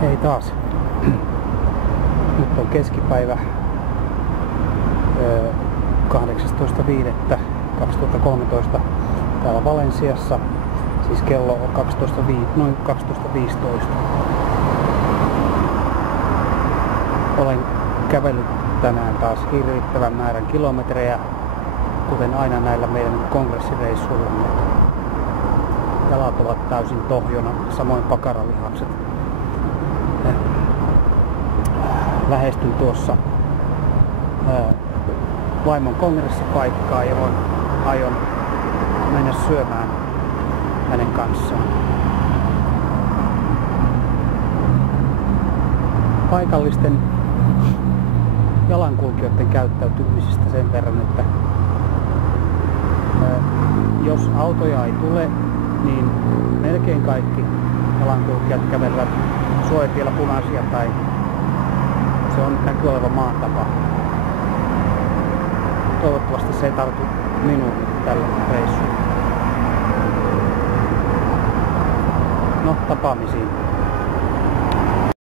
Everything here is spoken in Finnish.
Hei taas. Nyt on keskipäivä 18.5.2013 täällä Valensiassa. Siis kello on noin 12.15. Olen kävellyt tänään taas hirvittävän määrän kilometrejä, kuten aina näillä meidän kongressireissuillamme. Jalat ovat täysin tohjona, samoin pakaralihakset. Lähestyn tuossa vaimon kongressipaikkaa, johon aion mennä syömään hänen kanssaan. Paikallisten jalankulkijoiden käyttäytymisestä sen verran, että jos autoja ei tule, niin melkein kaikki jalankulkijat kävelevät suojatiellä punaisia päin. Se on näkyy oleva maan tapa. Toivottavasti se ei tartu minuun tällä reissulla. No, tapaamisiin.